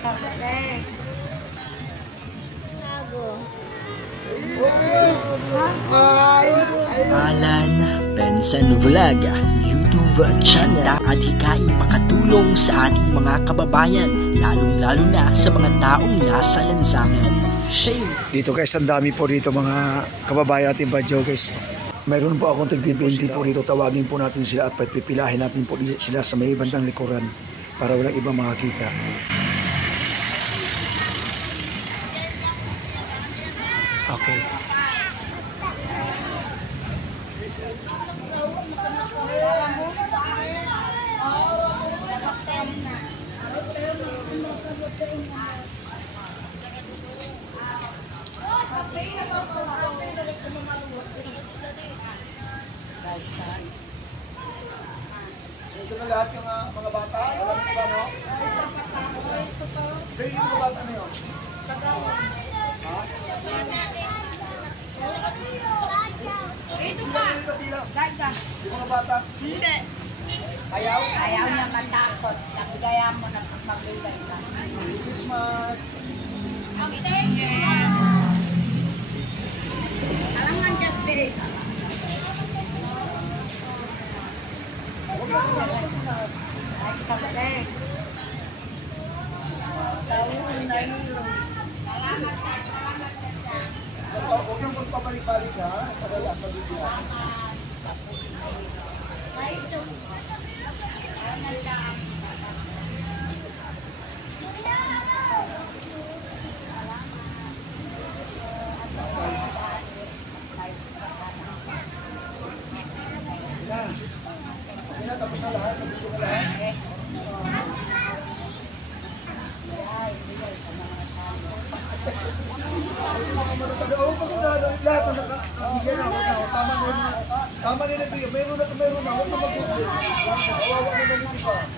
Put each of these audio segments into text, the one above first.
Alan Pensan Vlog YouTube channel at hikaing makatulong sa ating mga kababayan, lalong-lalo na sa mga taong nasa lansangan. Dito guys, ang dami po dito mga kababayan natin Badyaw guys. Mayroon po akong tig-20 po dito. Tawagin po natin sila at pipilahin natin po sila sa may bandang likuran para walang ibang makakita. Okay. Ito na lahat yung mga bata? Alam mo ba, no? Sa'yo yung mga bata na yun? Ha? Ito pa! Daga! Yung mga bata? Hindi! Ayaw? Ayaw niya matakot. Nabigayan mo na magbigay ka. Merry Christmas! Alam nga dyan, Spirit. Ay, kapatid. Huwag nang magpapalik-palik ha. Padala, pabigyan. Tapos na lahat, tapos ko na lahat. Oo, pag lahat na nakabigyan na ako. Tama na yun. Tama na yun. Meron na, meron na. Huwag na mag-uwi. Kawawa na naman pa.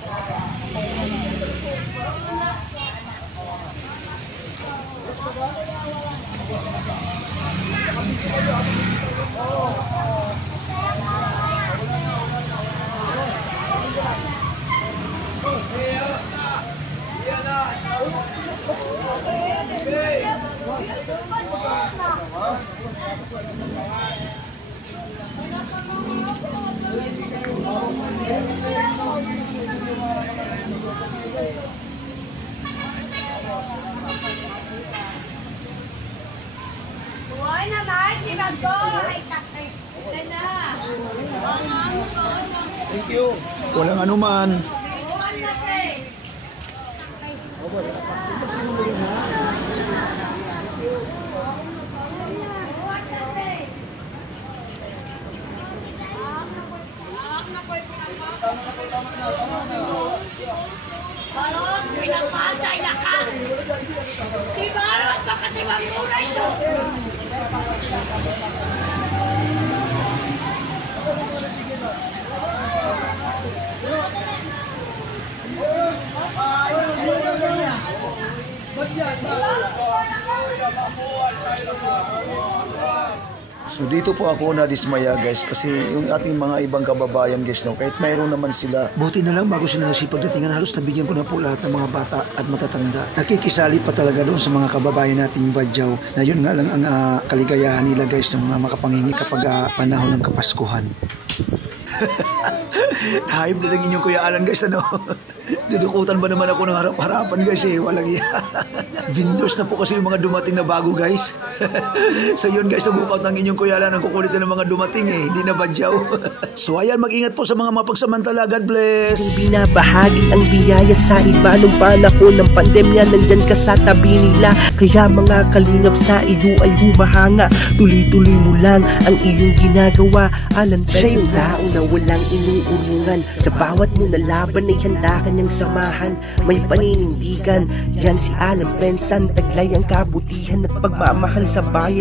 Buhay naman, si Bago! Ay, tatay. Sana! Thank you. Walang anuman. Buwan na siya! Balot, pinapatay na ka! Si Balot, baka si Mamuray to! So dito po ako nadismaya guys kasi yung ating mga ibang kababayan guys no, kahit mayroon naman sila, buti na lang bago sila nasipagdatingan halos nabigyan ko na po lahat ng mga bata at matatanda. Nakikisali pa talaga doon sa mga kababayan nating Badyaw na yun nga lang ang kaligayahan nila guys ng mga makapangingi kapag panahon ng Kapaskuhan. Hype na lang inyong Kuya Alan guys ano. Dudukutan ba naman ako ng harap-harapan guys eh, walang iya. Vendors na po kasi yung mga dumating na bago guys. So yun guys, nagukaut ng inyong Kuya Alan, ang kukulit na ng mga dumating eh, hindi na Badyaw. So ayan, mag-ingat po sa mga mapagsamantala, God bless. Binabahagi ang biyaya sa iba nung panahon ng pandemya, nandyan ka sa tabi nila. Kaya mga kalingap sa iyo ay humahanga, tuloy-tuloy mo lang ang iyong ginagawa. Alan Pensan, taong na walang inuurungan, sa bawat mo na laban ay handa ka niyang samahan. May paninindigan, yan si Alan Pensan, taglay ang kabutihan at pagmamahal sa bayan.